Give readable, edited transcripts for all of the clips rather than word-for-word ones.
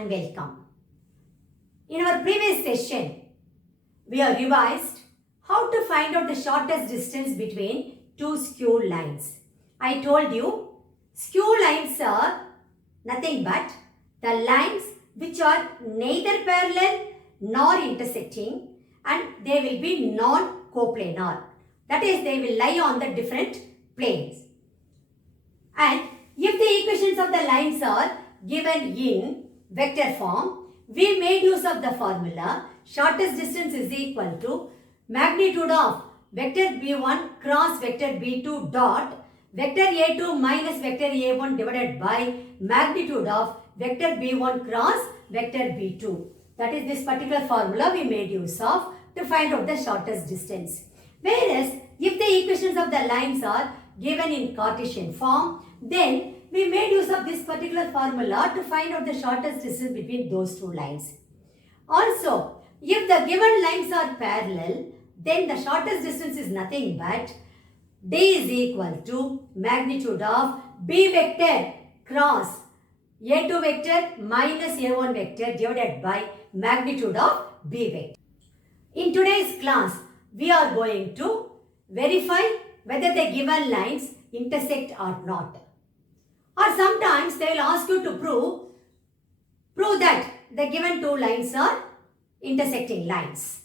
and welcome. In our previous session, we have revised how to find out the shortest distance between two skew lines. I told you skew lines are nothing but the lines which are neither parallel nor intersecting and they will be non-coplanar. That is, they will lie on the different planes. And if the equations of the lines are given in vector form, we made use of the formula shortest distance is equal to magnitude of vector b1 cross vector b2 dot vector a2 minus vector a1 divided by magnitude of vector b1 cross vector b2. That is, this particular formula we made use of to find out the shortest distance. Whereas, if the equations of the lines are given in Cartesian form, then we made use of this particular formula to find out the shortest distance between those two lines. Also, if the given lines are parallel, then the shortest distance is nothing but d is equal to magnitude of b vector cross a2 vector minus a1 vector divided by magnitude of b vector. In today's class, we are going to verify whether the given lines intersect or not. Or sometimes they will ask you to prove that the given two lines are intersecting lines.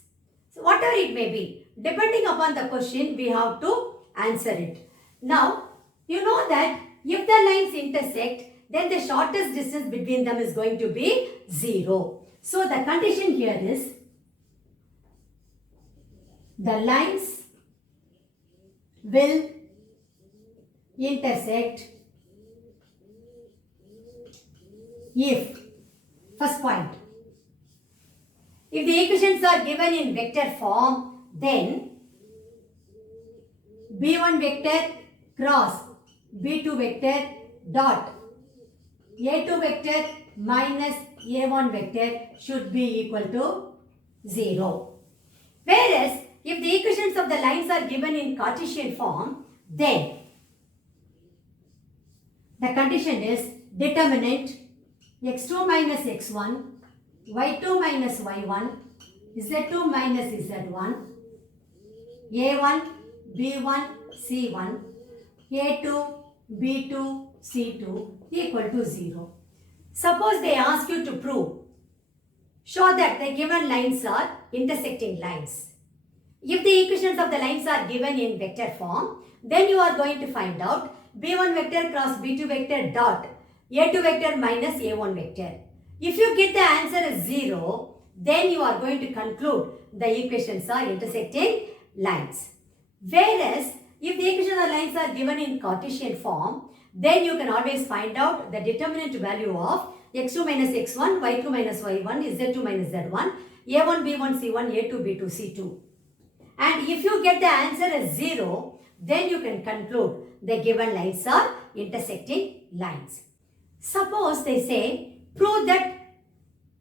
So whatever it may be, depending upon the question, we have to answer it. Now, you know that if the lines intersect, then the shortest distance between them is going to be 0. So the condition here is the lines will intersect if, first point, if the equations are given in vector form, then b1 vector cross b2 vector dot a2 vector minus a1 vector should be equal to 0. Whereas, if the equations of the lines are given in Cartesian form, then the condition is determinant x2 minus x1, y2 minus y1, z2 minus z1, a1, b1, c1, a2, b2, c2 equal to 0. Suppose they ask you to show that the given lines are intersecting lines. If the equations of the lines are given in vector form, then you are going to find out b1 vector cross b2 vector dot a2 vector minus a1 vector. If you get the answer as 0, then you are going to conclude the equations are intersecting lines. Whereas, if the equations of the lines are given in Cartesian form, then you can always find out the determinant value of x2 minus x1, y2 minus y1, z2 minus z1, a1, b1, c1, a2, b2, c2. And if you get the answer as 0, then you can conclude the given lines are intersecting lines. Suppose they say, prove that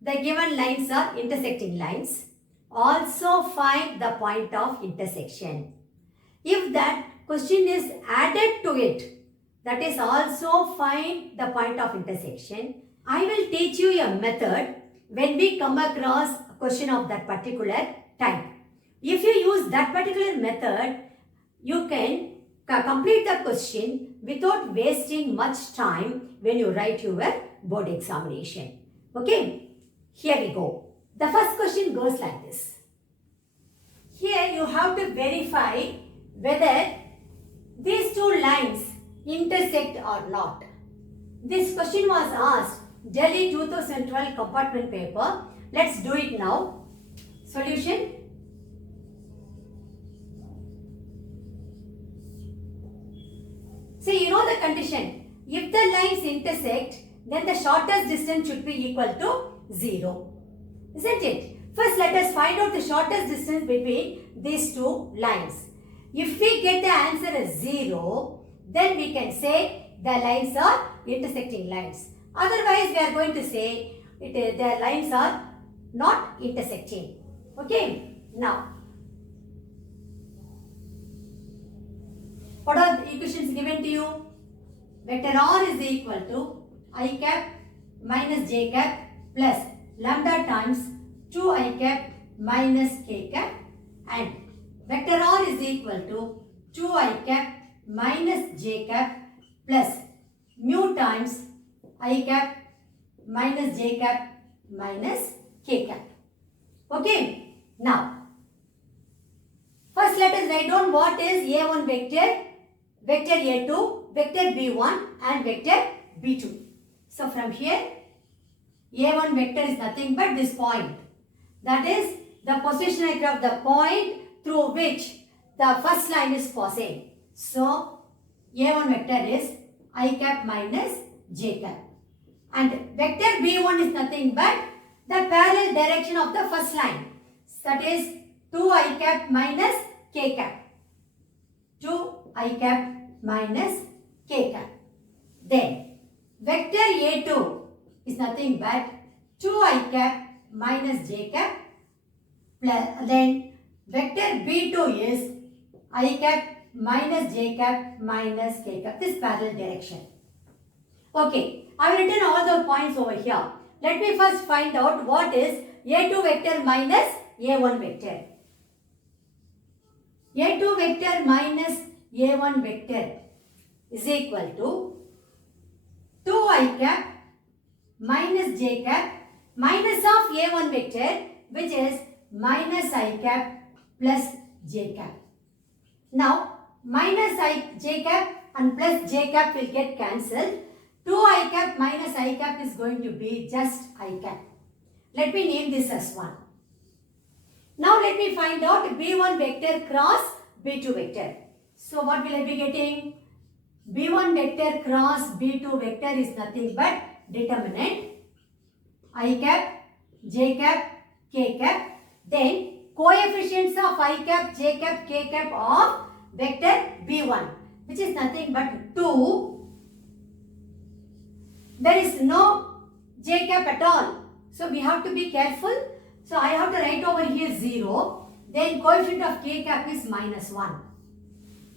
the given lines are intersecting lines. Also find the point of intersection. If that question is added to it, that is also find the point of intersection, I will teach you a method when we come across a question of that particular type. If you use that particular method, you can complete the question without wasting much time when you write your board examination. Okay, here we go. The first question goes like this. Here you have to verify whether these two lines intersect or not. This question was asked Delhi 2012 compartment paper. Let's do it now. Solution. See, you know the condition. If the lines intersect, then the shortest distance should be equal to 0. Isn't it? First, let us find out the shortest distance between these two lines. If we get the answer as 0, then we can say the lines are intersecting lines. Otherwise, we are going to say the lines are not intersecting. Okay? Now, what are the equations given to you? Vector r is equal to I cap minus j cap plus lambda times 2 I cap minus k cap, and vector r is equal to 2 I cap minus j cap plus mu times I cap minus j cap minus k cap. Okay. Now, first let us write down what is A1 vector, vector A2, vector B1 and vector B2. So from here, A1 vector is nothing but this point. That is the position vector of the point through which the first line is passing. So, A1 vector is I cap minus j cap. And vector B1 is nothing but the parallel direction of the first line. That is 2I cap minus k cap. 2I cap minus k cap. Then, vector A2 is nothing but 2I cap minus j cap. Plus, then vector B2 is I cap minus j cap minus k cap. This parallel direction. Okay, I have written all the points over here. Let me first find out what is A2 vector minus A1 vector. A2 vector minus A1 vector is equal to 2I cap minus j cap minus of A1 vector, which is minus I cap plus j cap. Now, minus j cap and plus j cap will get cancelled. 2I cap minus I cap is going to be just I cap. Let me name this as 1. Now, let me find out B1 vector cross B2 vector. So, what will I be getting? B1 vector cross B2 vector is nothing but determinant I cap, j cap, k cap. Then, coefficients of I cap, j cap, k cap of vector B1, which is nothing but 2. There is no j cap at all. So, we have to be careful. So, I have to write over here 0. Then, coefficient of k cap is minus 1.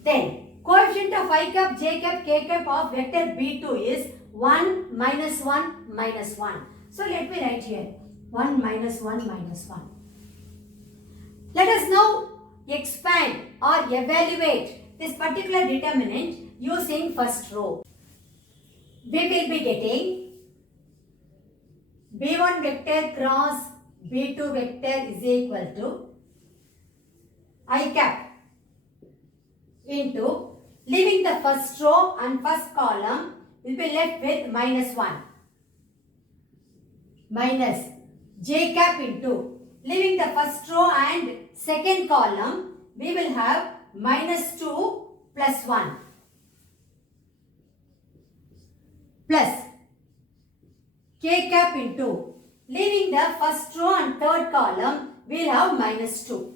Then, coefficient of I cap, j cap, k cap of vector B2 is 1, minus 1, minus 1. So, let me write here 1, minus 1, minus 1. Let us now expand or evaluate this particular determinant using first row. We will be getting B1 vector cross B2 vector is equal to I cap into, leaving the first row and first column will be left with minus 1 minus j cap into, leaving the first row and second column we will have minus 2 plus 1 plus k cap into, leaving the first row and third column we will have minus 2.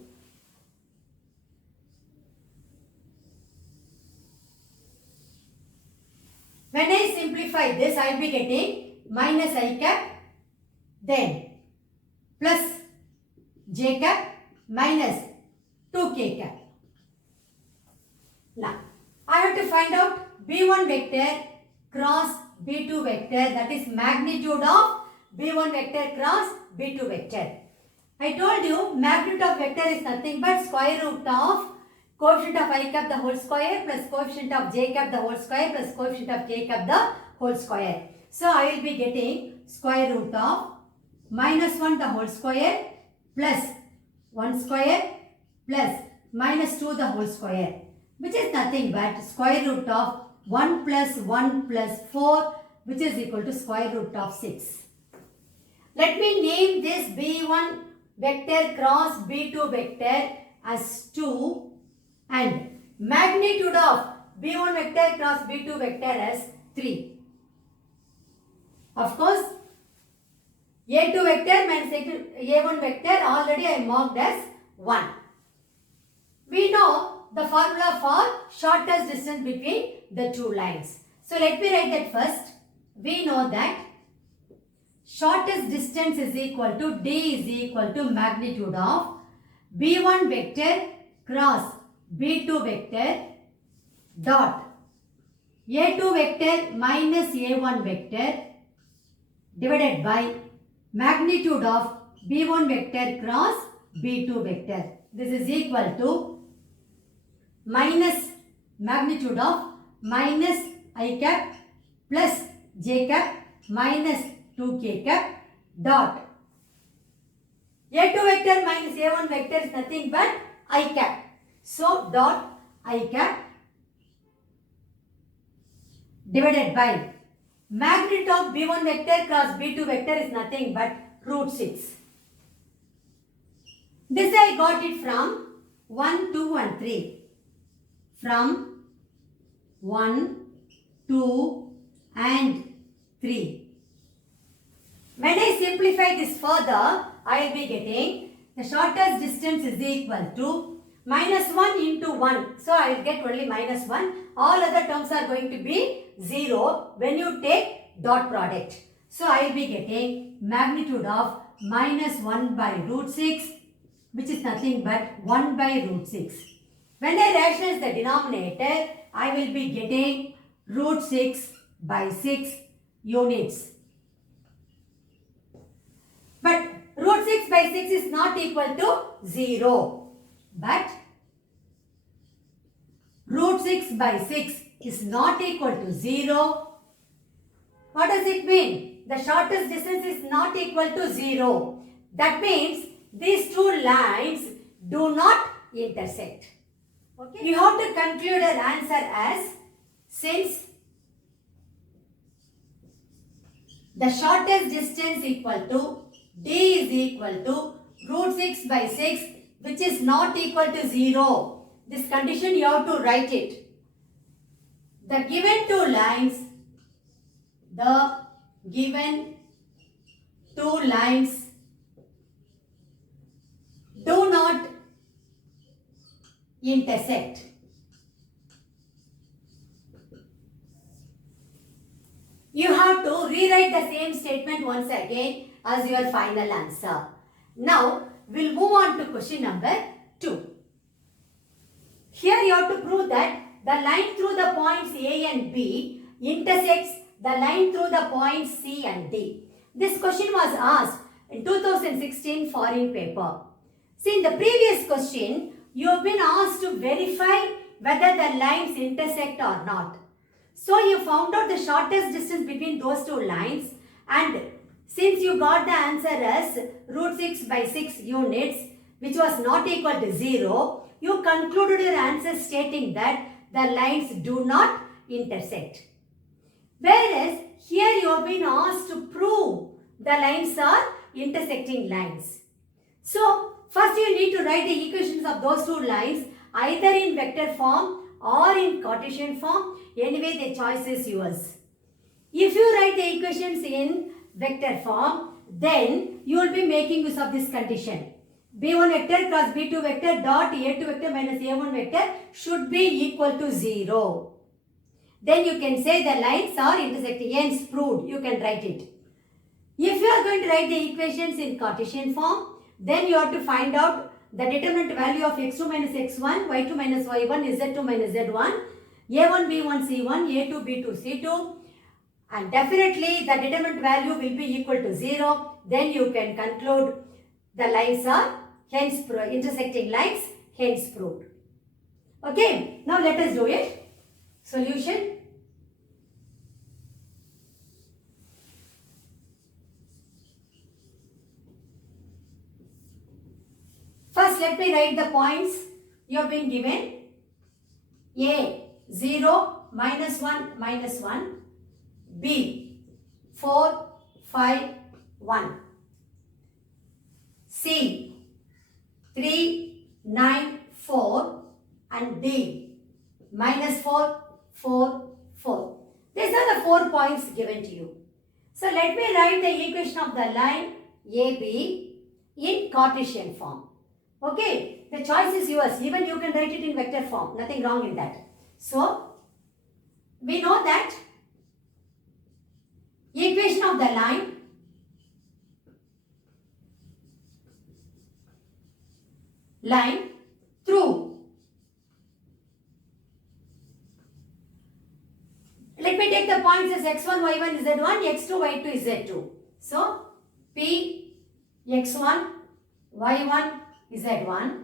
When I simplify this, I will be getting minus I cap, then plus j cap minus 2k cap. Now, I have to find out B1 vector cross B2 vector, that is magnitude of B1 vector cross B2 vector. I told you magnitude of vector is nothing but square root of coefficient of I cap the whole square plus coefficient of j cap the whole square plus coefficient of k cap the whole square. So, I will be getting square root of minus 1 the whole square plus 1 square plus minus 2 the whole square, which is nothing but square root of 1 plus 1 plus 4, which is equal to square root of 6. Let me name this B1 vector cross B2 vector as 2 and magnitude of B1 vector cross B2 vector as 3. Of course, A2 vector minus A1 vector already I marked as 1. We know the formula for shortest distance between the two lines. So, let me write that first. We know that shortest distance is equal to D is equal to magnitude of B1 vector cross B2 vector dot A2 vector minus A1 vector divided by magnitude of B1 vector cross B2 vector. This is equal to minus magnitude of minus I cap plus j cap minus 2k cap dot A2 vector minus A1 vector is nothing but I cap. So dot I cap divided by magnitude of B1 vector cross B2 vector is nothing but root 6. This I got it from 1, 2 and 3. From 1, 2 and 3. When I simplify this further, I will be getting the shortest distance is equal to minus 1 into 1. So I will get only minus 1. All other terms are going to be 0 when you take dot product. So I will be getting magnitude of minus 1 by root 6, which is nothing but 1 by root 6. When I rationalize the denominator, I will be getting root 6 by 6 units. But root 6 by 6 is not equal to 0. But root 6 by 6 is not equal to 0. What does it mean? The shortest distance is not equal to 0. That means these two lines do not intersect. Okay. You have to conclude an answer as since the shortest distance equal to D is equal to root 6 by 6, which is not equal to 0. This condition you have to write it. The given two lines do not intersect. You have to rewrite the same statement once again as your final answer. Now, we'll move on to question number 2. Here you have to prove that the line through the points A and B intersects the line through the points C and D. This question was asked in 2016 foreign paper. See, in the previous question, you have been asked to verify whether the lines intersect or not. So, you found out the shortest distance between those two lines, and since you got the answer as root 6 by 6 units, which was not equal to 0, you concluded your answer stating that the lines do not intersect. Whereas, here you have been asked to prove the lines are intersecting lines. So, first you need to write the equations of those two lines either in vector form or in Cartesian form. Anyway, the choice is yours. If you write the equations in vector form, then you will be making use of this condition. B1 vector cross B2 vector dot A2 vector minus A1 vector should be equal to 0. Then you can say the lines are intersecting. Hence proved. You can write it. If you are going to write the equations in Cartesian form, then you have to find out the determinant value of x2 minus x1, y2 minus y1, z2 minus z1, a1 b1 c1, a2 b2 c2, and definitely the determinant value will be equal to 0. Then you can conclude the lines are hence intersecting lines, hence proved. Okay, now let us do it. Solution. First, let me write the points you have been given. A, 0, minus 1, minus 1. B, 4, 5, 1. C, 3, 9, 4. And D, minus 4, 4, 4. These are the 4 points given to you. So, let me write the equation of the line AB in Cartesian form. Okay, the choice is yours. Even you can write it in vector form. Nothing wrong in that. So, we know that equation of the line through. Let me take the points as x1, y1, z1, x2, y2, z2. So, P x1 y1 z1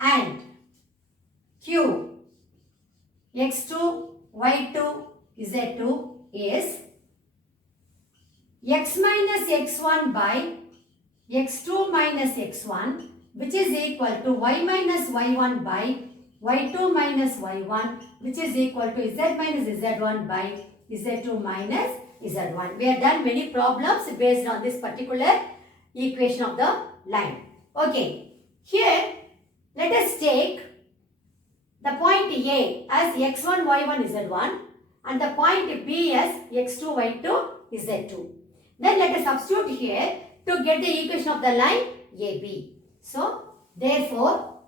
and Q x2 y2 z2 is x minus x1 by x2 minus x1, which is equal to y minus y1 by y2 minus y1, which is equal to z minus z1 by z2 minus z1. We have done many problems based on this particular equation of the line. Okay, here let us take the point A as x1 y1 z1 and the point B as x2 y2 z2. Then let us substitute here to get the equation of the line AB. So, therefore,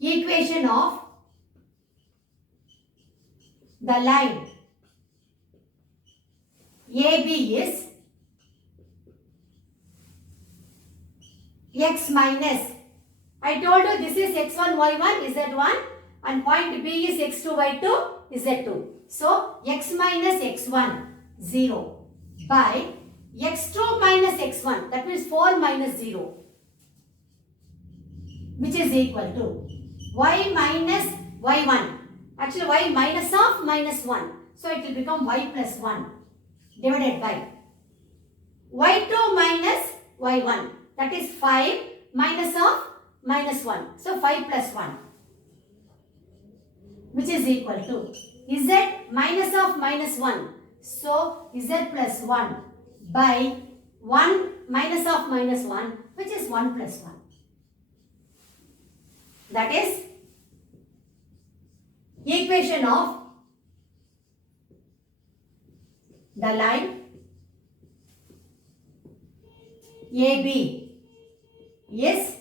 equation of the line AB is x minus, I told you this is x1 y1 z1 and point B is x2 y2 z2. So, x minus x1 0 by x2 minus x1, that means 4 minus 0, which is equal to y minus y1, actually y minus of minus 1, so it will become y plus 1 divided by y2 minus y1, that is 5 minus of minus 1, so 5 plus 1, which is equal to z minus of minus 1, so z plus 1 by 1 minus of minus 1, which is 1 plus 1. That is equation of the line AB is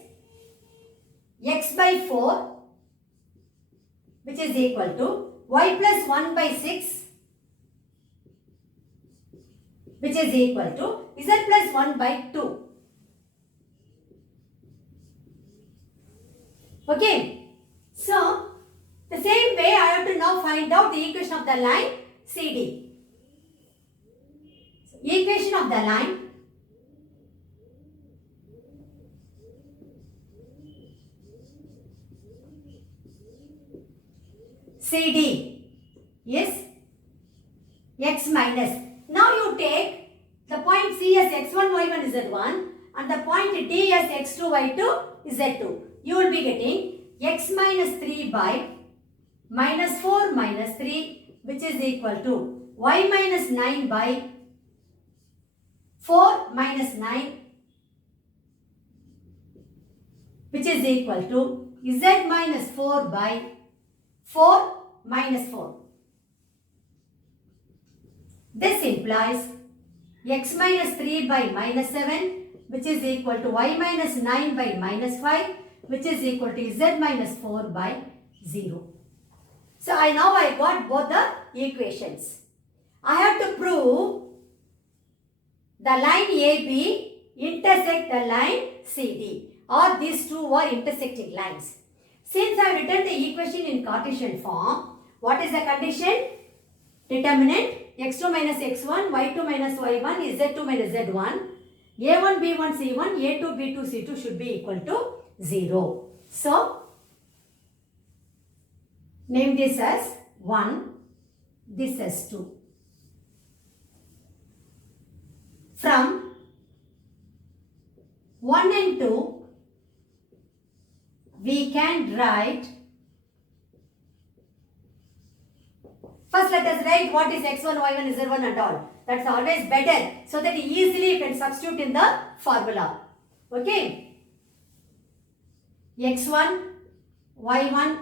x by 4, which is equal to y plus 1 by 6, which is equal to z plus 1 by 2. Okay. So, the same way I have to now find out the equation of the line CD. So, equation of the line CD is x minus. Now you take the point C as x1, y1, z1 and the point D as x2, y2, z2. You will be getting x minus 3 by minus 4 minus 3, which is equal to y minus 9 by 4 minus 9, which is equal to z minus 4 by 4 minus 4. This implies x minus 3 by minus 7, which is equal to y minus 9 by minus 5, which is equal to z minus 4 by 0. So, I got both the equations. I have to prove the line AB intersect the line CD, or these two are intersecting lines. Since I have written the equation in Cartesian form, what is the condition? Determinant x2 minus x1, y2 minus y1, z2 minus z1, a1, b1, c1, a2, b2, c2 should be equal to 0. So, name this as 1, this as 2. From 1 and 2, we can write, first let us write what is x1, y1, z1 and all. That's always better, so that easily you can substitute in the formula. Okay. x1, y1,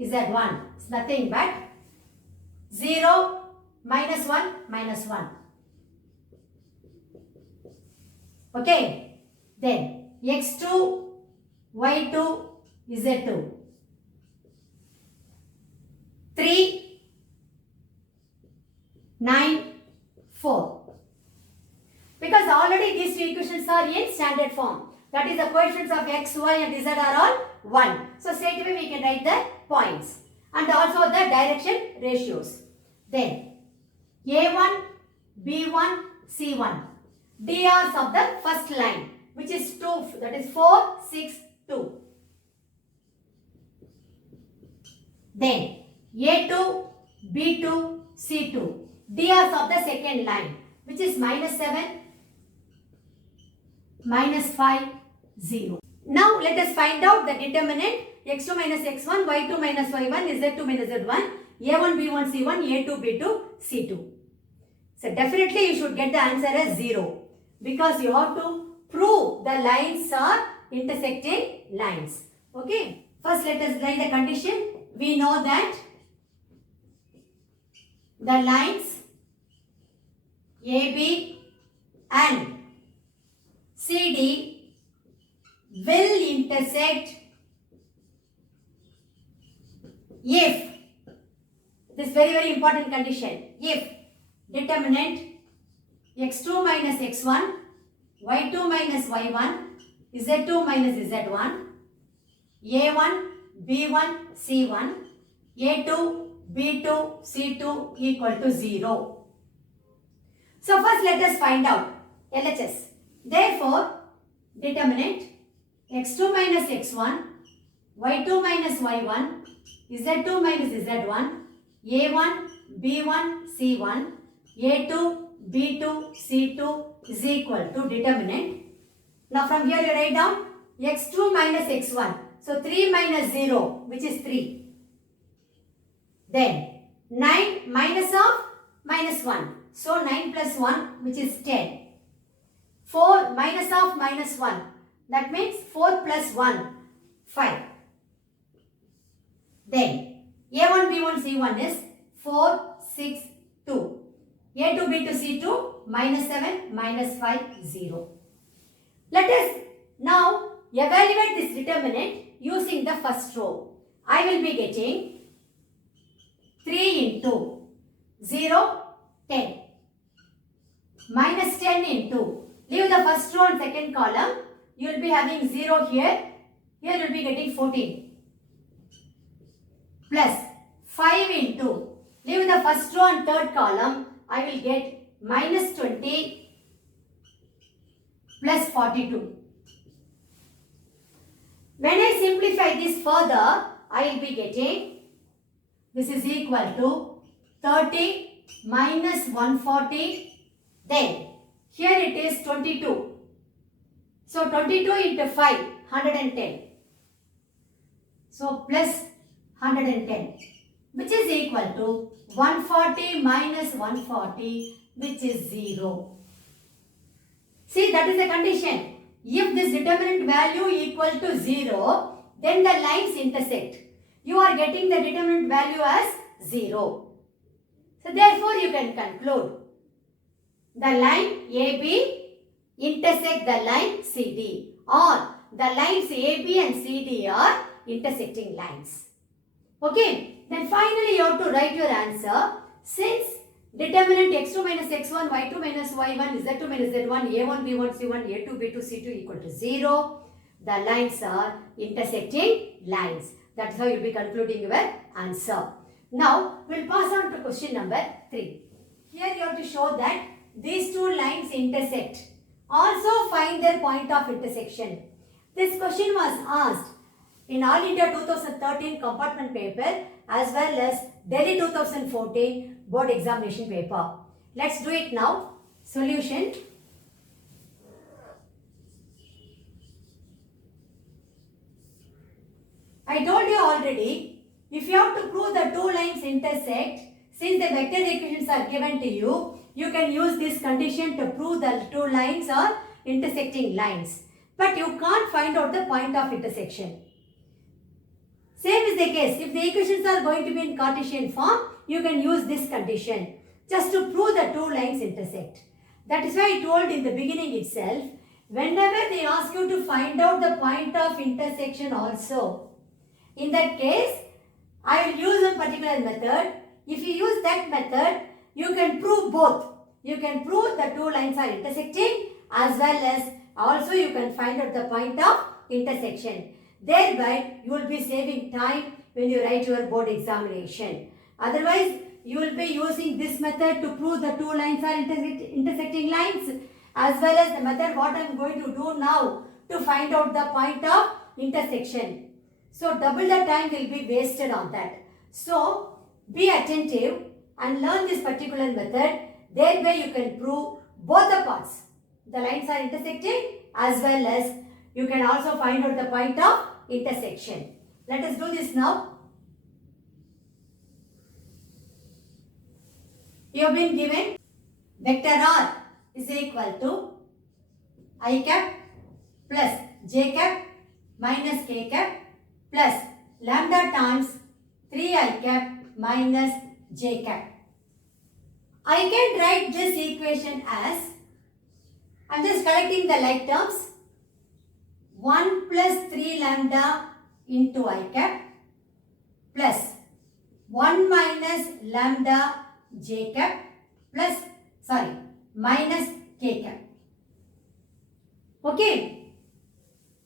z1 is nothing but 0, minus 1, minus 1. Okay. Then x2, y2, z2. 3, 9, 4. Because already these two equations are in standard form. That is the coefficients of x, y and z are all 1. So straight away we can write the points and also the direction ratios. Then A1, B1, C1. DRs of the first line, which is 2, that is 4, 6, 2. Then A2, B2, C2. DRs of the second line, which is -7, -5, 0. Now let us find out the determinant x2 minus x1, y2 minus y1, z2 minus z1, a1, b1, c1, a2, b2, c2. So definitely you should get the answer as 0 because you have to prove the lines are intersecting lines. Okay. First let us write the condition. We know that the lines AB and CD will intersect if, this very important condition, if determinant x2 minus x1, y2 minus y1, z2 minus z1, a1, b1, c1, a2, b2, c2 equal to 0. So first let us find out LHS. Therefore, determinant x2 minus x1, y2 minus y1, z2 minus z1, a1, b1, c1, a2, b2, c2 is equal to determinant. Now from here you write down x2 minus x1. So 3 minus 0, which is 3. Then 9 minus of minus 1. So 9 plus 1, which is 10. 4 minus of minus 1. That means 4 plus 1, 5. Then A1, B1, C1 is 4, 6, 2. A2, B2, C2, minus 7, minus 5, 0. Let us now evaluate this determinant using the first row. I will be getting 3 into 0, 10. Minus 10 into, leave the first row and second column. You will be having 0 here. Here you will be getting 14. Plus 5 into, leave the first row and third column. I will get minus 20 plus 42. When I simplify this further, I will be getting, this is equal to 30 minus 140. Then here it is 22. So 22 into 5, 110. So plus 110, which is equal to 140 minus 140, which is 0. See, that is the condition. If this determinant value equal to 0, then the lines intersect. You are getting the determinant value as 0. So therefore you can conclude the line AB intersect the line CD, or the lines AB and CD are intersecting lines. Okay, then finally you have to write your answer. Since determinant x2 minus x1, y2 minus y1, z2 minus z1, a1, b1, c1, a2, b2, c2 equal to 0, the lines are intersecting lines. That's how you'll be concluding your answer. Now, we'll pass on to question number 3. Here you have to show that these two lines intersect. Also find their point of intersection. This question was asked in All India 2013 compartment paper as well as Delhi 2014 board examination paper. Let's do it now. Solution. I told you already, if you have to prove the two lines intersect, since the vector equations are given to you, you can use this condition to prove the two lines are intersecting lines. But you can't find out the point of intersection. Same is the case. If the equations are going to be in Cartesian form, you can use this condition just to prove the two lines intersect. That is why I told in the beginning itself, whenever they ask you to find out the point of intersection also, in that case, I will use a particular method. If you use that method, you can prove both. You can prove the two lines are intersecting as well as also you can find out the point of intersection. Thereby, you will be saving time when you write your board examination. Otherwise, you will be using this method to prove the two lines are intersecting lines, as well as the method what I am going to do now to find out the point of intersection. So double the time will be wasted on that. So be attentive and learn this particular method. Thereby you can prove both the parts. The lines are intersecting as well as you can also find out the point of intersection. Let us do this now. You have been given vector r is equal to I cap plus j cap minus k cap plus lambda times 3I cap minus j cap. I can write this equation as, I am just collecting the like terms, 1 plus 3 lambda into I cap plus 1 minus lambda j cap plus, minus k cap. Okay.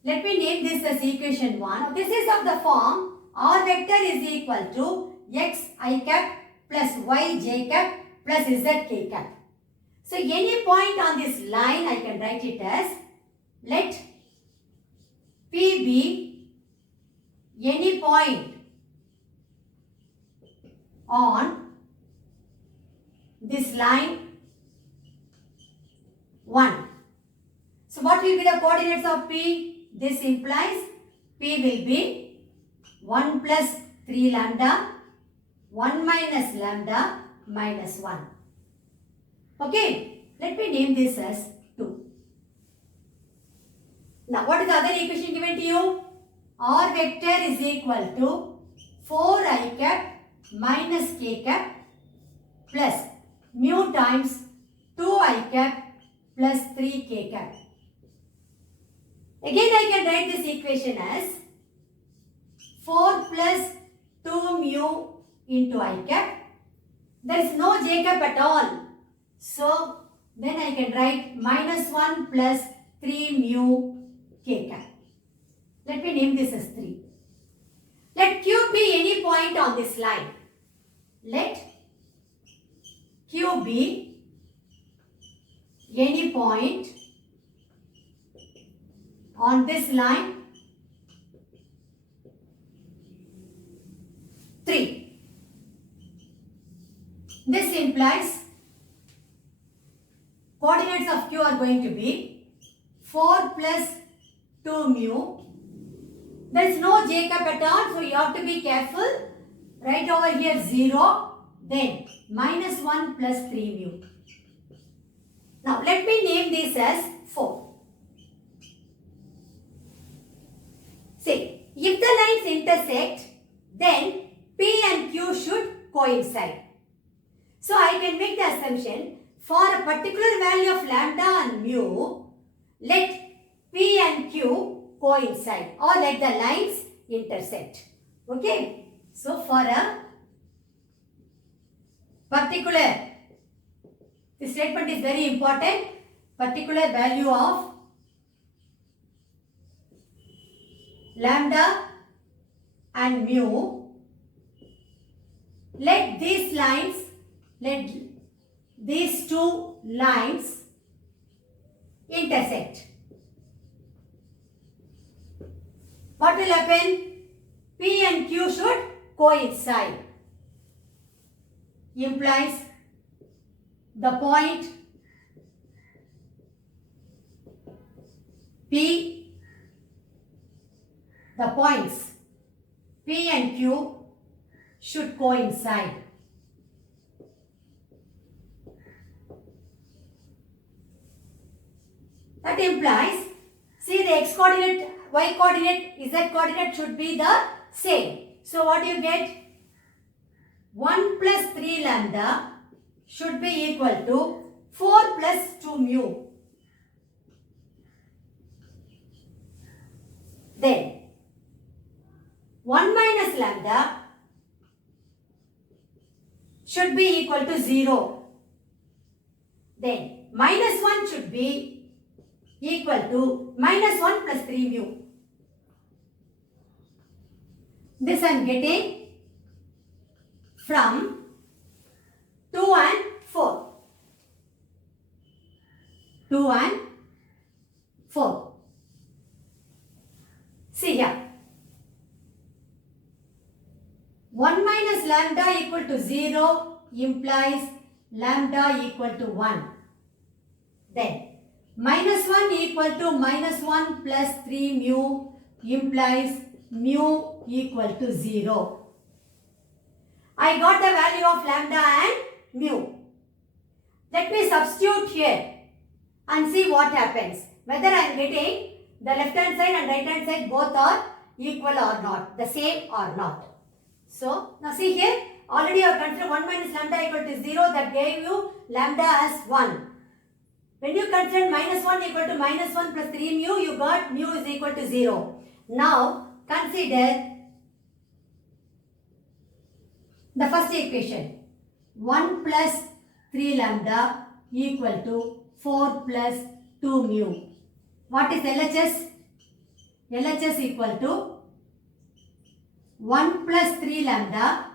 Let me name this as equation 1. This is of the form r vector is equal to x I cap plus y j cap plus z k cap. So any point on this line I can write it as, let P be any point on this line 1. So what will be the coordinates of P? This implies P will be 1 plus 3 lambda, 1 minus lambda minus 1. Okay, let me name this as 2. Now what is the other equation given to you? R vector is equal to 4I cap minus k cap plus mu times 2I cap plus 3k cap. Again I can write this equation as 4 plus 2 mu into I cap. There is no j cap at all. So then I can write minus 1 plus 3 mu k cap. Let me name this as 3. Let Q be any point on this line. Let Q be any point on this line 3. This implies coordinates of Q are going to be 4 plus 2 mu. There is no j cap at all, so you have to be careful. Write over here 0, then minus 1 plus 3 mu. Now let me name this as 4. See, if the lines intersect, then P and Q should coincide. So I can make the assumption for a particular value of lambda and mu, let P and Q coincide or let the lines intersect. Okay. So for a particular, this statement is very important, particular value of lambda and mu, let these lines, let these two lines intersect. What will happen? P and Q should coincide. Implies the point P, the points P and Q should coincide. That implies, see, the x coordinate, y coordinate, z coordinate should be the same. So what you get? 1 plus 3 lambda should be equal to 4 plus 2 mu. Then 1 minus lambda should be equal to 0. Then minus 1 should be equal to minus 1 plus 3 mu. This I am getting from 2 and 4. 2 and 4. See here. 1 minus lambda equal to 0 implies lambda equal to 1. Then minus 1 equal to minus 1 plus 3 mu implies mu equal to 0. I got the value of lambda and mu. Let me substitute here and see what happens. Whether I am getting the left hand side and right hand side both are equal or not, the same or not. So, now see here, already I have considered 1 minus lambda equal to 0, that gave you lambda as 1. When you consider minus 1 equal to minus 1 plus 3 mu, you got mu is equal to 0. Now, consider the first equation. 1 plus 3 lambda equal to 4 plus 2 mu. What is LHS? LHS equal to 1 plus 3 lambda.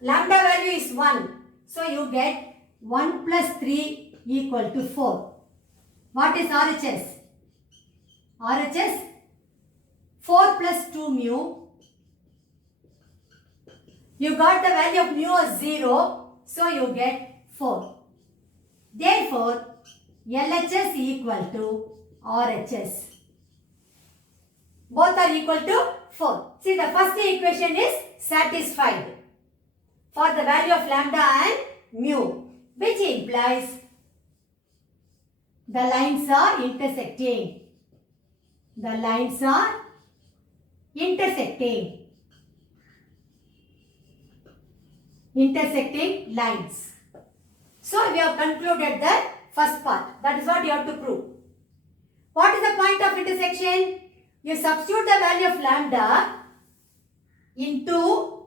Lambda value is 1. So, you get 1 plus 3 equal to 4. What is RHS? RHS 4 plus 2 mu. You got the value of mu as 0. So, you get 4. Therefore, LHS equal to RHS. Both are equal to 4. See, the first equation is satisfied for the value of lambda and mu, which implies the lines are intersecting. The lines are intersecting. Intersecting lines. So, we have concluded the first part. That is what you have to prove. What is the point of intersection? You substitute the value of lambda into,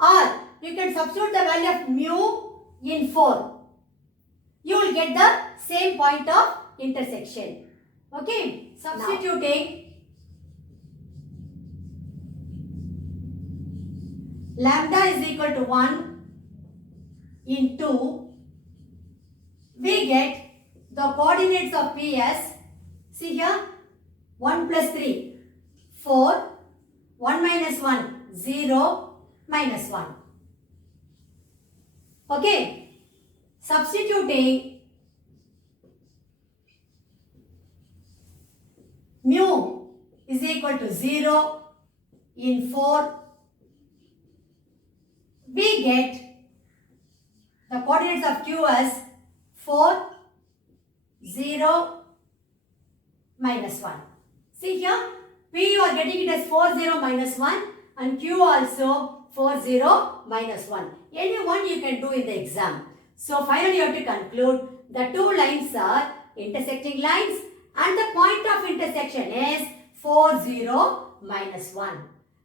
or you can substitute the value of mu in 4. You will get the same point of intersection. Okay. Substituting lambda is equal to 1 into, we get the coordinates of P as, see here, 1 plus 3, 4, 1 minus 1, 0, minus 1. Okay. Substituting mu is equal to 0 in 4, we get the coordinates of Q as 4, 0, minus 1. See here, P you are getting it as 4, 0, minus 1 and Q also 4, 0, minus 1. Any one you can do in the exam. So finally you have to conclude the two lines are intersecting lines and the point of intersection is 4, 0, minus 1.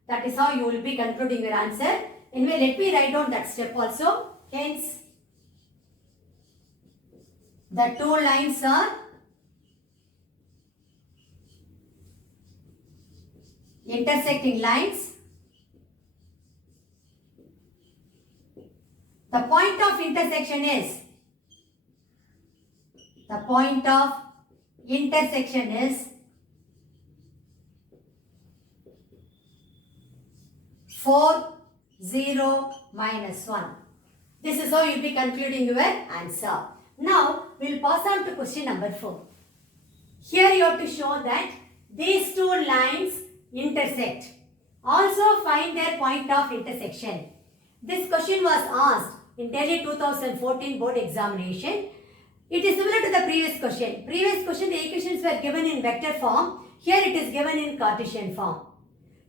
That is how you will be concluding your answer. Anyway, let me write down that step also. Hence, the two lines are intersecting lines. The point of intersection is, the point of intersection is 4, 0, minus 1. This is how you will be concluding your answer. Now, we will pass on to question number 4. Here you have to show that these two lines intersect. Also find their point of intersection. This question was asked in Delhi 2014 board examination. It is similar to the previous question. Previous question, the equations were given in vector form. Here it is given in Cartesian form.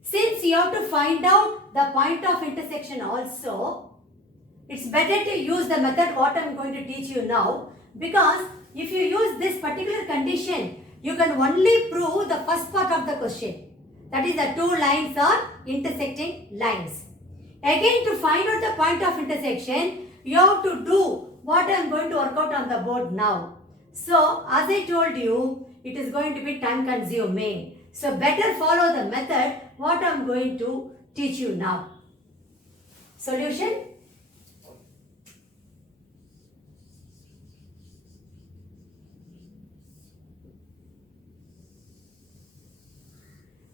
Since you have to find out the point of intersection also, it's better to use the method what I am going to teach you now, because if you use this particular condition, you can only prove the first part of the question. That is, the two lines are intersecting lines. Again, to find out the point of intersection, you have to do what I am going to work out on the board now. So, as I told you, it is going to be time consuming. So, better follow the method what I am going to teach you now. Solution.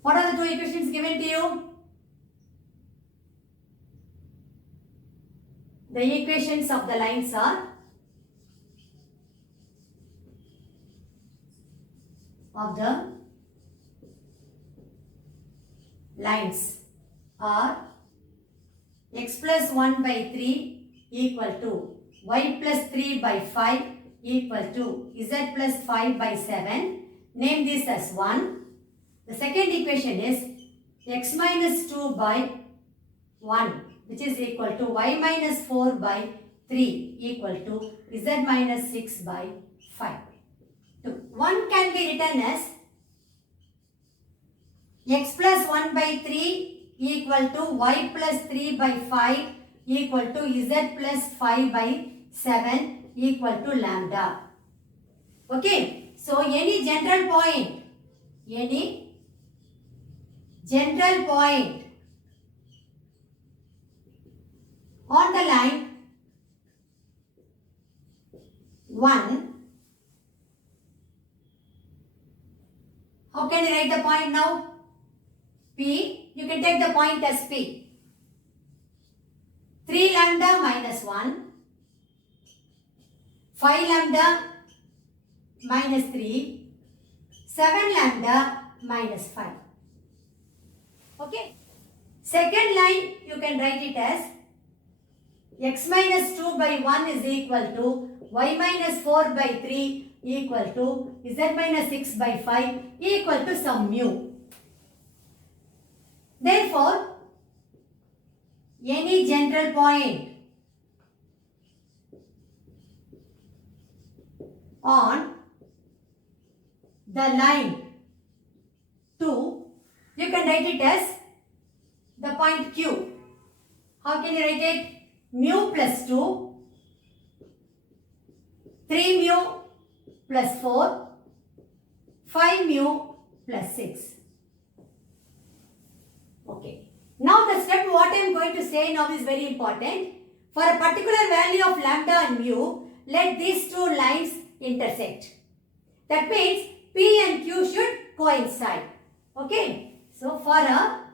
What are the two equations given to you? The equations of the lines are x plus 1 by 3 equal to y plus 3 by 5 equal to z plus 5 by 7. Name this as 1. The second equation is x minus 2 by 1, which is equal to y minus 4 by 3 equal to z minus 6 by 5. 1 can be written as x plus 1 by 3 equal to y plus 3 by 5 equal to z plus 5 by 7 equal to lambda. Okay. So, any general point on the line 1, how can you write the point now? P, you can take the point as P. 3 lambda minus 1, 5 lambda minus 3, 7 lambda minus 5. Okay. Second line, you can write it as x minus 2 by 1 is equal to y minus 4 by 3 equal to z minus 6 by 5 equal to some mu. Therefore, any general point on the line 2, you can write it as the point Q. How can you write it? Mu plus 2, 3 mu plus 4, 5 mu plus 6. Okay. Now the step what I am going to say now is very important. For a particular value of lambda and mu, let these two lines intersect. That means P and Q should coincide. Okay. So for a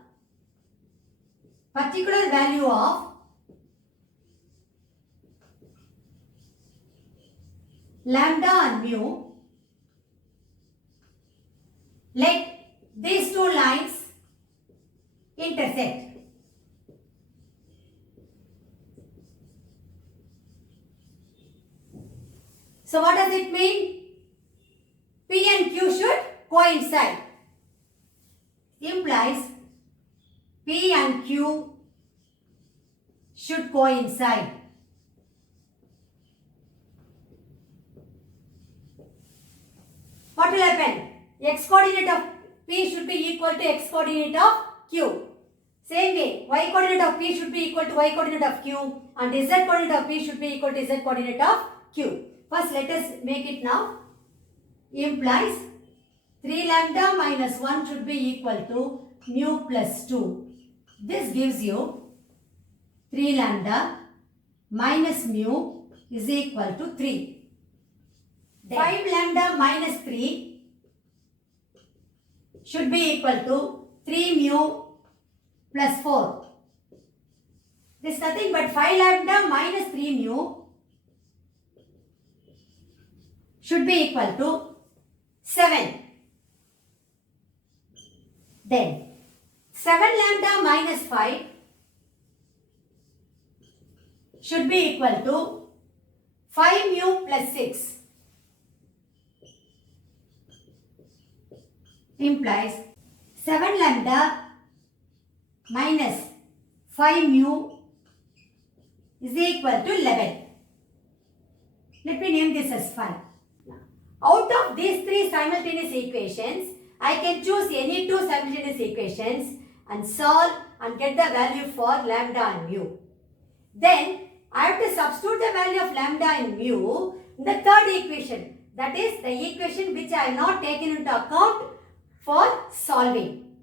particular value of lambda and mu, let these two lines intersect. So what does it mean? P and Q should coincide. Implies P and Q should coincide. What will happen? X coordinate of P should be equal to x coordinate of Q. Same way, y coordinate of P should be equal to y coordinate of Q and z coordinate of P should be equal to z coordinate of Q. First, let us make it now. Implies 3 lambda minus 1 should be equal to mu plus 2. This gives you 3 lambda minus mu is equal to 3. 5 lambda minus 3 should be equal to 3 mu plus 4. This is nothing but 5 lambda minus 3 mu should be equal to 7. Then 7 lambda minus 5 should be equal to 5 mu plus 6. Implies 7 lambda minus 5 mu is equal to 11. Let me name this as 5. Out of these three simultaneous equations, I can choose any two simultaneous equations and solve and get the value for lambda and mu. Then I have to substitute the value of lambda and mu in the third equation. That is the equation which I have not taken into account for solving.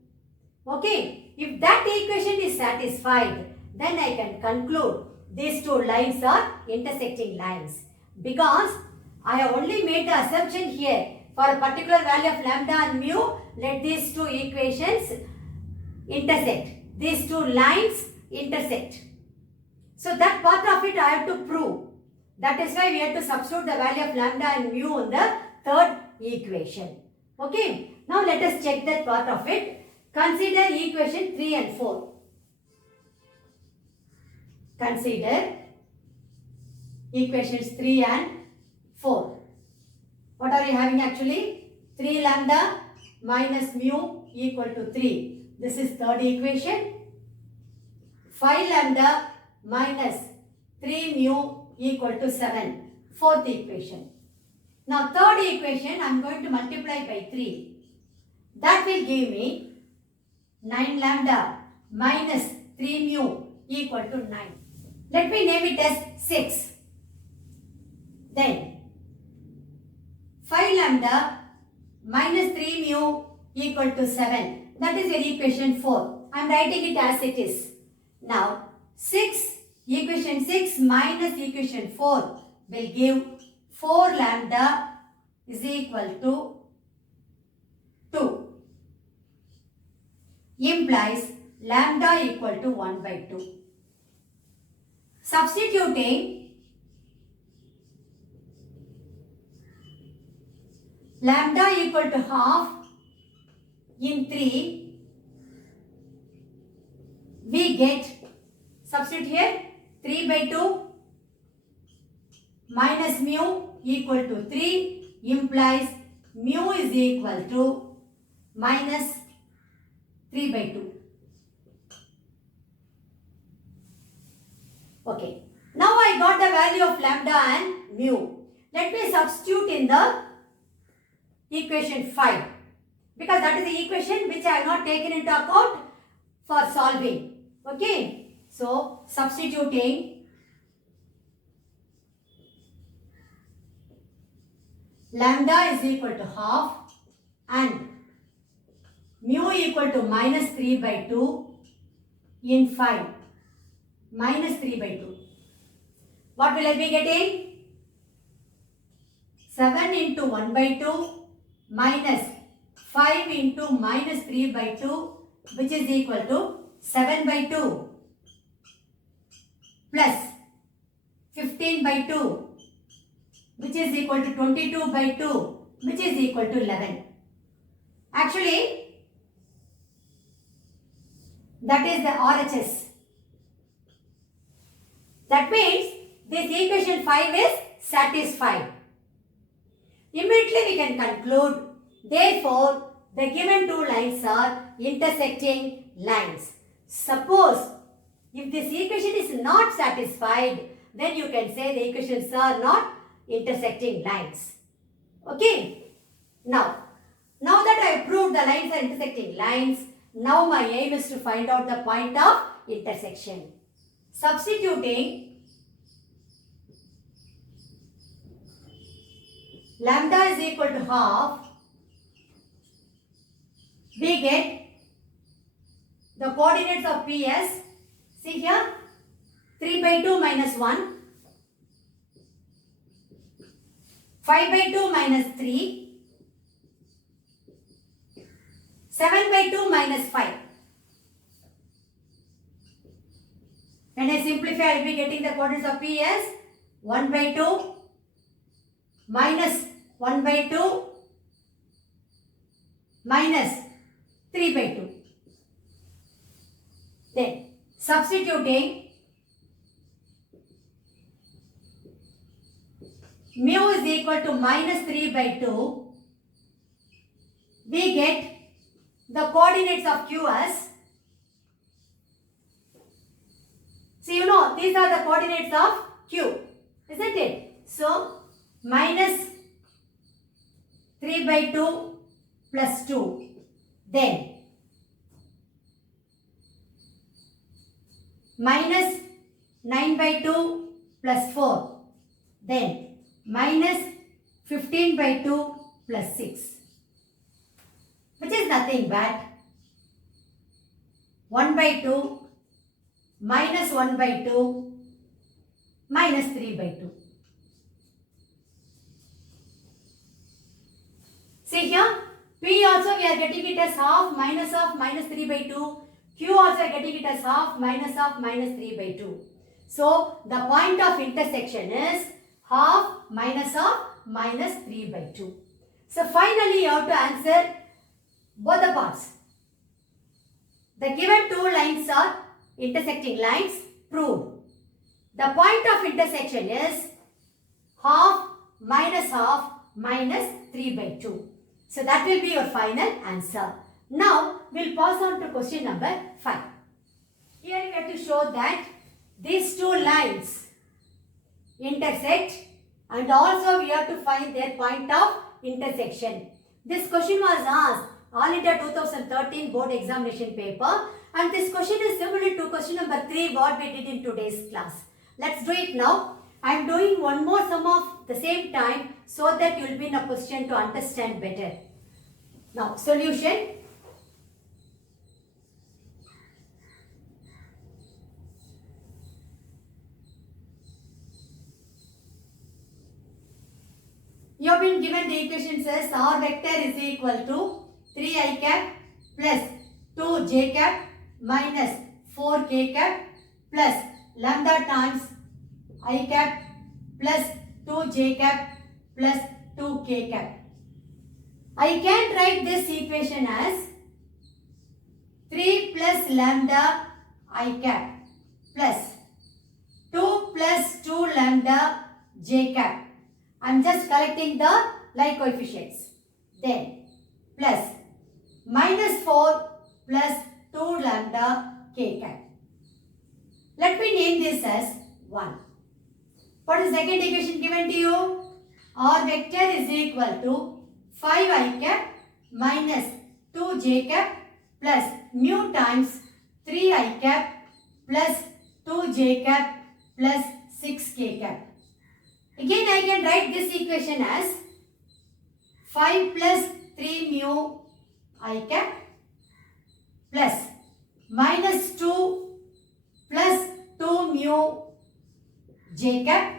Okay. If that equation is satisfied, then I can conclude these two lines are intersecting lines. Because I have only made the assumption here. For a particular value of lambda and mu, let these two equations intersect. These two lines intersect. So that part of it I have to prove. That is why we have to substitute the value of lambda and mu in the third equation. Okay. Now let us check that part of it. Consider equation 3 and 4. Consider equations 3 and 4. What are you having actually? 3 lambda minus mu equal to 3. This is third equation. 5 lambda minus 3 mu equal to 7. Fourth equation. Now third equation I am going to multiply by 3. That will give me 9 lambda minus 3 mu equal to 9. Let me name it as 6. Then 5 lambda minus 3 mu equal to 7. That is your equation 4. I am writing it as it is. Now equation 6 minus equation 4 will give 4 lambda is equal to 2. Implies lambda equal to 1 by 2. Substituting lambda equal to half in 3, we get, substitute here, 3 by 2 minus mu equal to 3 implies mu is equal to minus 3 by 2. Okay. Now I got the value of lambda and mu. Let me substitute in the equation 5. Because that is the equation which I have not taken into account for solving. Okay. So substituting lambda is equal to half and mu equal to minus 3 by 2 in 5. Minus 3 by 2. What will I be getting? 7 into 1 by 2 minus 5 into minus 3 by 2, which is equal to 7 by 2 plus 15 by 2, which is equal to 22 by 2, which is equal to 11. Actually, that is the RHS. That means this equation 5 is satisfied. Immediately we can conclude, therefore, the given two lines are intersecting lines. Suppose, if this equation is not satisfied, then you can say the equations are not intersecting lines. Okay? Now that I have proved the lines are intersecting lines, now my aim is to find out the point of intersection. Substituting lambda is equal to half, we get the coordinates of PS. See here, 3 by 2 minus 1, 5 by 2 minus 3, 7 by 2 minus 5. When I simplify, I will be getting the coordinates of P as 1 by 2 minus 1 by 2 minus 3 by 2. Then substituting mu is equal to minus 3 by 2, we get the coordinates of Q as, so you know these are the coordinates of Q, isn't it? So minus 3 by 2 plus 2, then minus 9 by 2 plus 4, then minus 15 by 2 plus 6, which is nothing but 1 by 2 minus 1 by 2 minus 3 by 2. See here, P also we are getting it as half minus 3 by 2. Q also we are getting it as half minus 3 by 2. So, the point of intersection is half minus of minus 3 by 2. So, finally you have to answer both the parts. The given two lines are intersecting lines proved. The point of intersection is half minus 3 by 2. So that will be your final answer. Now we'll pass on to question number 5. Here we have to show that these two lines intersect and also we have to find their point of intersection. This question was asked All India 2013 board examination paper, and this question is similar to question number 3 what we did in today's class. Let's do it now. I am doing one more sum of the same time so that you will be in a position to understand better. Now, solution. You have been given the equation says R vector is equal to 3i cap plus 2j cap minus 4k cap plus lambda times I cap plus 2j cap plus 2k cap. I can write this equation as 3 plus lambda I cap plus 2 plus 2 lambda j cap. I am just collecting the like coefficients. Then plus minus 4 plus 2 lambda k cap. Let me name this as 1. What is the second equation given to you? R vector is equal to 5i cap minus 2j cap plus mu times 3i cap plus 2j cap plus 6k cap. Again I can write this equation as 5 plus 3 mu I cap plus minus 2 plus 2 mu j cap,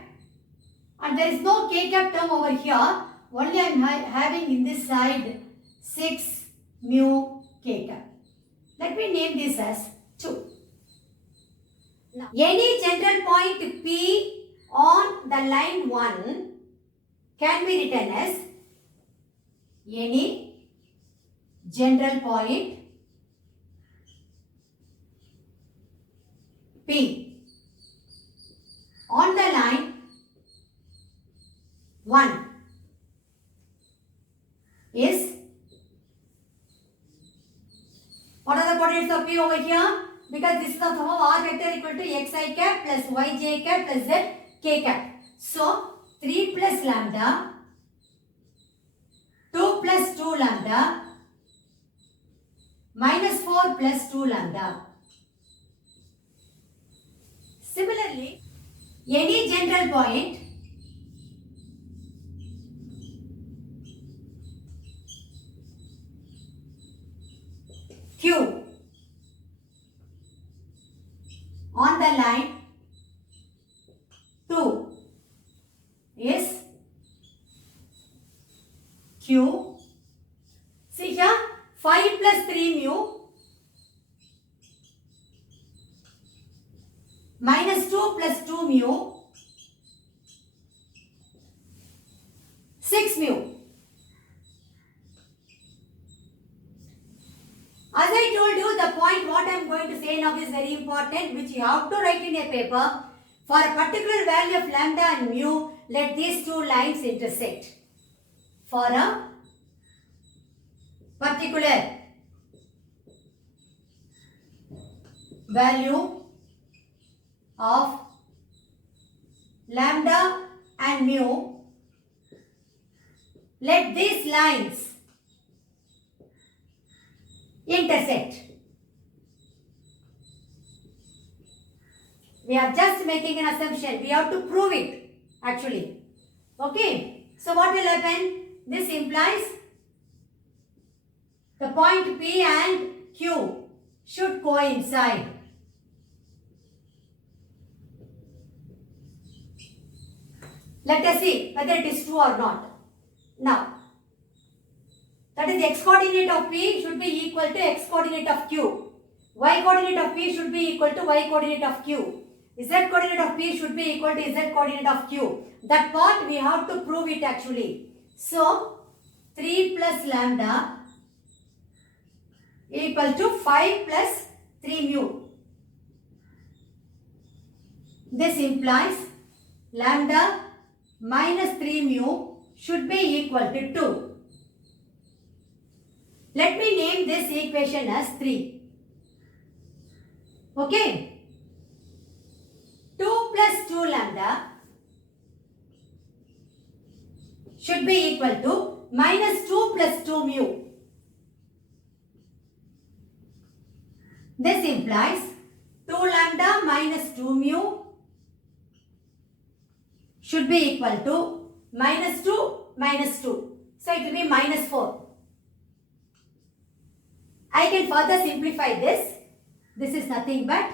and there is no k cap term over here, only I am having in this side 6 mu k cap. Let me name this as 2. Now, any general point P on the line 1 can be written as any general point P on the line 1 is, what are the coordinates of P over here? Because this is the sum of R vector equal to xi cap plus yj cap plus z k cap. So 3 plus lambda, 2 plus 2 lambda, minus 4 plus 2 lambda. Similarly, any general point Q on the line 2 is Q. See here, 5 plus 3 mu minus 2 plus 2 mu 6 mu. As I told you, the point what I am going to say now is very important, which you have to write in a paper. For a particular value of lambda and mu, let these two lines intersect. For a particular value of lambda and mu, let these lines intersect. We are just making an assumption. We have to prove it actually. Okay. So what will happen? This implies the point P and Q should coincide. Let us see whether it is true or not. Now, That is, x coordinate of P should be equal to x coordinate of Q. Y coordinate of P should be equal to y coordinate of Q. Z coordinate of P should be equal to Z coordinate of Q. That part we have to prove it actually. So, 3 plus lambda equal to 5 plus 3 mu. This implies lambda minus 3 mu should be equal to 2. Let me name this equation as 3. Okay. 2 plus 2 lambda should be equal to minus 2 plus 2 mu. This implies 2 lambda minus 2 mu should be equal to minus 2 minus 2. So it will be minus 4. I can further simplify this. This is nothing but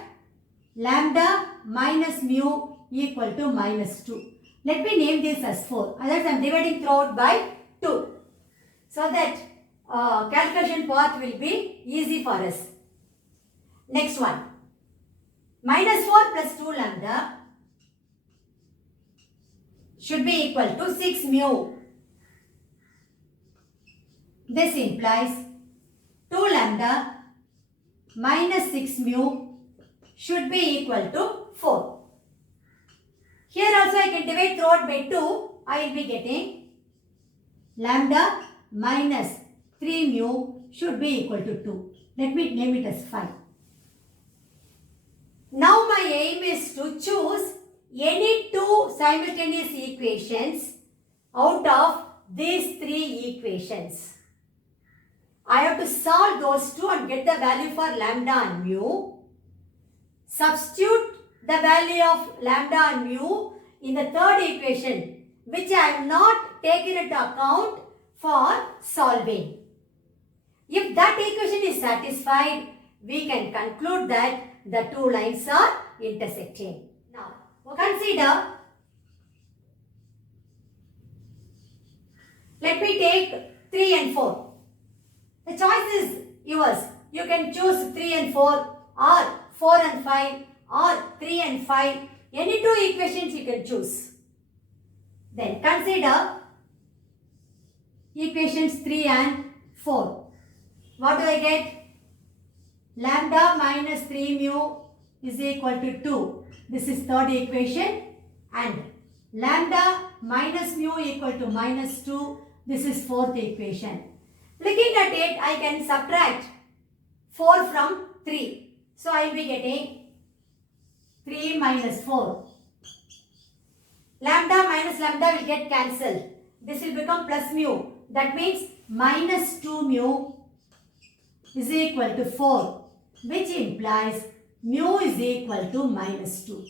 lambda minus mu equal to minus 2. Let me name this as 4. Otherwise I am dividing throughout by 2. So that calculation part will be easy for us. Next one. Minus 4 plus 2 lambda should be equal to 6 mu. This implies 2 lambda minus 6 mu should be equal to 4. Here also I can divide throughout by 2. I will be getting lambda minus 3 mu should be equal to 2. Let me name it as 5. Now my aim is to choose any two simultaneous equations out of these three equations. I have to solve those two and get the value for lambda and mu. Substitute the value of lambda and mu in the third equation, which I have not taken into account for solving. If that equation is satisfied, we can conclude that the two lines are intersecting. Now, consider, let me take 3 and 4. The choice is yours. You can choose 3 and 4 or 4 and 5 or 3 and 5. Any two equations you can choose. Then consider equations 3 and 4. What do I get? Lambda minus 3 mu is equal to 2. This is third equation. And lambda minus mu equal to minus 2. This is fourth equation. Looking at it, I can subtract 4 from 3. So I will be getting 3 minus 4. Lambda minus lambda will get cancelled. This will become plus mu. That means minus 2 mu is equal to 4, which implies mu is equal to minus 2.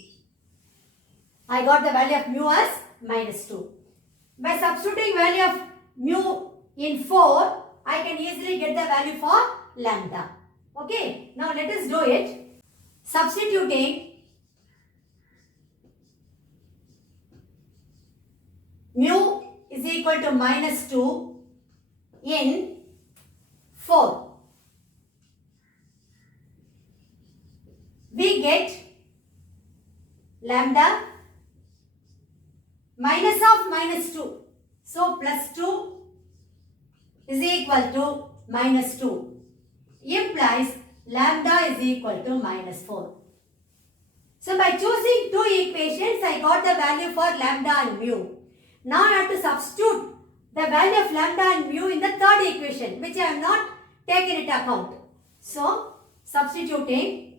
I got the value of mu as minus 2. By substituting value of mu in 4, I can easily get the value for lambda. Okay, now let us do it. Substituting mu is equal to minus 2 in 4. We get lambda minus of minus 2. So plus 2 is equal to minus 2. Implies lambda is equal to minus 4. So by choosing two equations, I got the value for lambda and mu. Now I have to substitute the value of lambda and mu in the third equation, which I have not taken into account. So substituting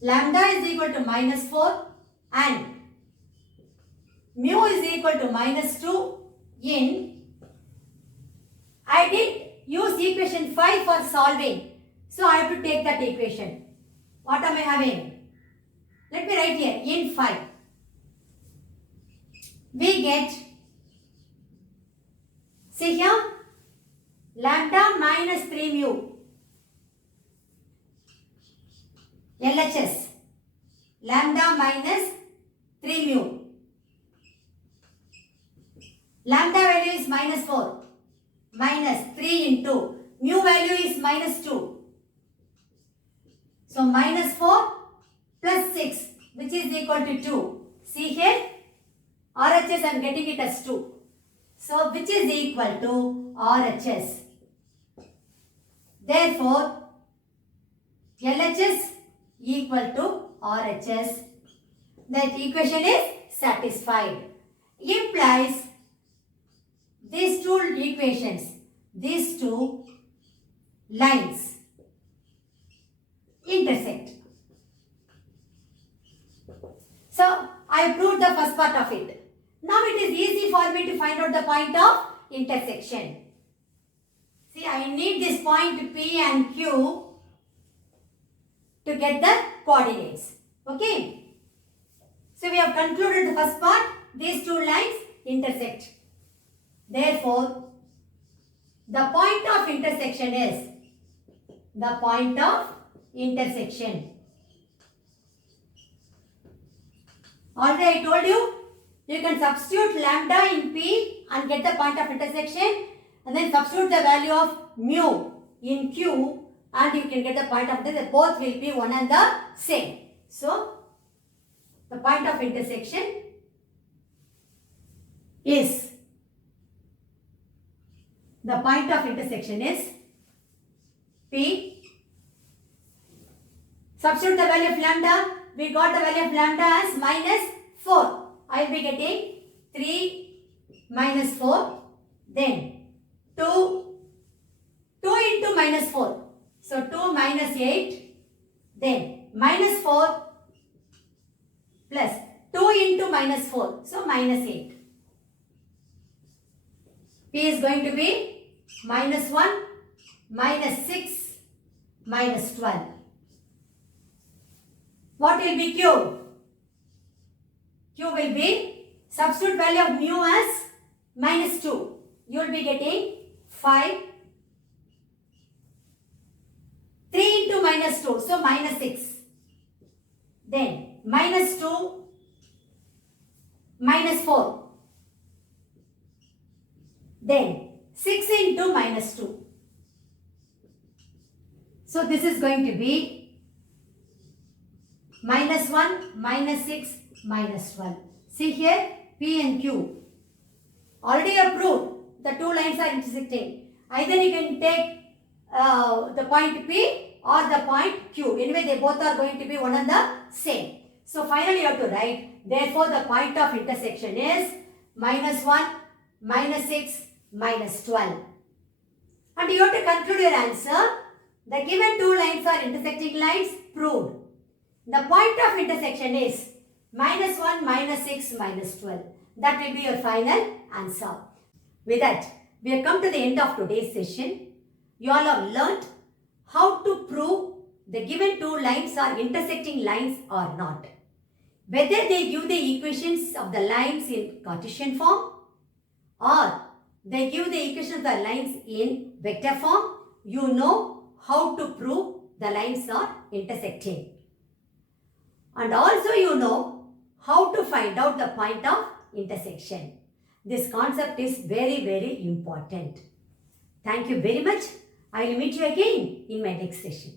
lambda is equal to minus 4 and mu is equal to minus 2 in, I did use equation 5 for solving. So I have to take that equation. What am I having? Let me write here, in 5. We get, see here, lambda minus 3 mu. LHS, lambda minus 3 mu. lambda value is minus 4 minus 3 into mu value is minus 2. So minus 4 plus 6 which is equal to 2. See here RHS I am getting it as 2. So which is equal to RHS. Therefore LHS equal to RHS. That equation is satisfied. Implies these two equations, these two lines intersect. So I proved the first part of it. Now it is easy for me to find out the point of intersection. See, I need this point P and Q to get the coordinates. Okay. So we have concluded the first part. These two lines intersect. Therefore, the point of intersection is the point of intersection. Already I told you, you can substitute lambda in P and get the point of intersection, and then substitute the value of mu in Q and you can get the point of intersection. Both will be one and the same. So, the point of intersection is P. Substitute the value of lambda. We got the value of lambda as minus 4. I will be getting 3 minus 4. Then 2 into minus 4. So 2 minus 8. Then minus 4 plus 2 into minus 4. So minus 8. P is going to be minus 1, minus 6, minus 12. What will be Q? Q will be, substitute value of mu as minus 2. You will be getting 5. 3 into minus 2. So minus 6. Then minus 2, minus 4. Then 6 into minus 2. So this is going to be minus 1, minus 6, minus 12. See here, P and Q. Already approved, the two lines are intersecting. Either you can take the point P or the point Q. Anyway, they both are going to be one and the same. So finally you have to write, therefore the point of intersection is minus 1, minus 6, minus 12. And you have to conclude your answer. The given two lines are intersecting lines, proved. The point of intersection is minus 1, minus 6, minus 12. That will be your final answer. With that, we have come to the end of today's session. You all have learnt how to prove the given two lines are intersecting lines or not. Whether they give the equations of the lines in Cartesian form or they give the equations of the lines in vector form, you know how to prove the lines are intersecting. And also you know how to find out the point of intersection. This concept is very, very important. Thank you very much. I will meet you again in my next session.